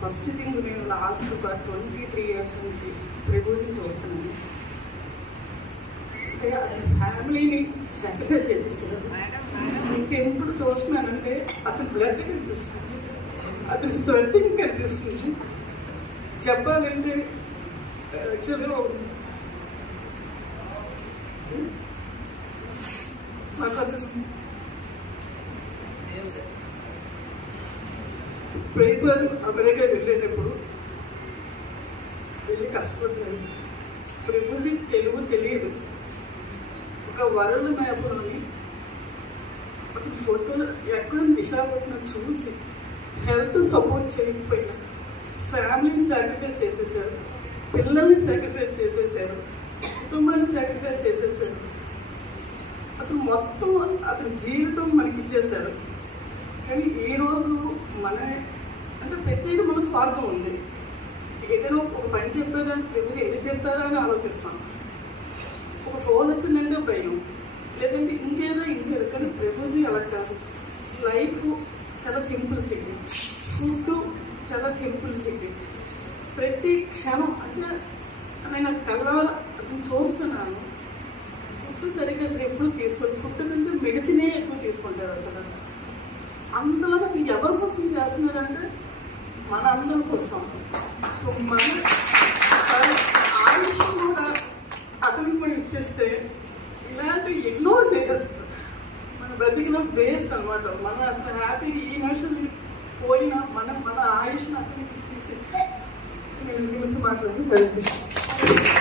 First thing నేను last ఒక twenty three years నుంచి ప్రభుజీ చూస్తున్నాను. అంటే అది ఫ్యామిలీని సెపరేట్ చేసేసారు. ఇంకెప్పుడు చూస్తున్నానంటే అతని బ్లడ్ కనిపిస్తుంది అతని స్వెట్టింగ్ కనిపిస్తుంది చెప్పాలంటే యాక్చువల్గా నాకు అతను పేపర్ అమెరికా వెళ్ళేటప్పుడు వెళ్ళి కష్టపడ్డాను. ప్రభుది తెలుగు తెలియదు. ఒక వరల్డ్ మ్యాప్లోని ఒక ఫోటో ఎక్కడ విశాఖపట్నం చూసి హెల్త్ సపోర్ట్ చేయకపోయినా ఫ్యామిలీని సాక్రిఫైస్ చేసేసారు పిల్లల్ని సాక్రిఫైస్ చేసేసారు కుటుంబాన్ని సాక్రిఫైస్ చేసేసారు. అసలు మొత్తం అతని జీవితం మనకి ఇచ్చేశారు కానీ ఈరోజు మన స్వార్థం ఉంది. ఏదైనా ఒక పని చెప్పేదానికి ప్రభుత్వం ఎందుకు చెప్తారా అని ఆలోచిస్తాను ఒక ఫోన్ వచ్చిందంటే భయం. లేదంటే ఇంకేదో ఇంకేదో కానీ ప్రభుజీ అలా కాదు. లైఫ్ చాలా సింపుల్ సిటీ ఫుడ్ చాలా సింపుల్ సిటీ ప్రతి క్షణం అంటే నేను కళ్ళ అది చూస్తున్నాను. ఫుడ్ సరిగ్గా అసలు ఎప్పుడు తీసుకోండి ఫుడ్ కంటే మెడిసినే ఎక్కువ తీసుకుంటారు అసలు. అంతలో ఎవరి కోసం చేస్తున్నారంటే మన కోసం. సో మన ఆయుష్ కూడా అతనికి కూడా ఇచ్చేస్తే ఇలాంటి ఎన్నో చేస్తారు మన బ్రతికిన బేస్ట్ అనమాట మనం అసలు హ్యాపీ ఈ నిమిషం పోయినా మనం మన ఆయుష్ని అతనికి ఇచ్చేసి నేను దీని గురించి మాట్లాడి ప్రయత్నిస్తాను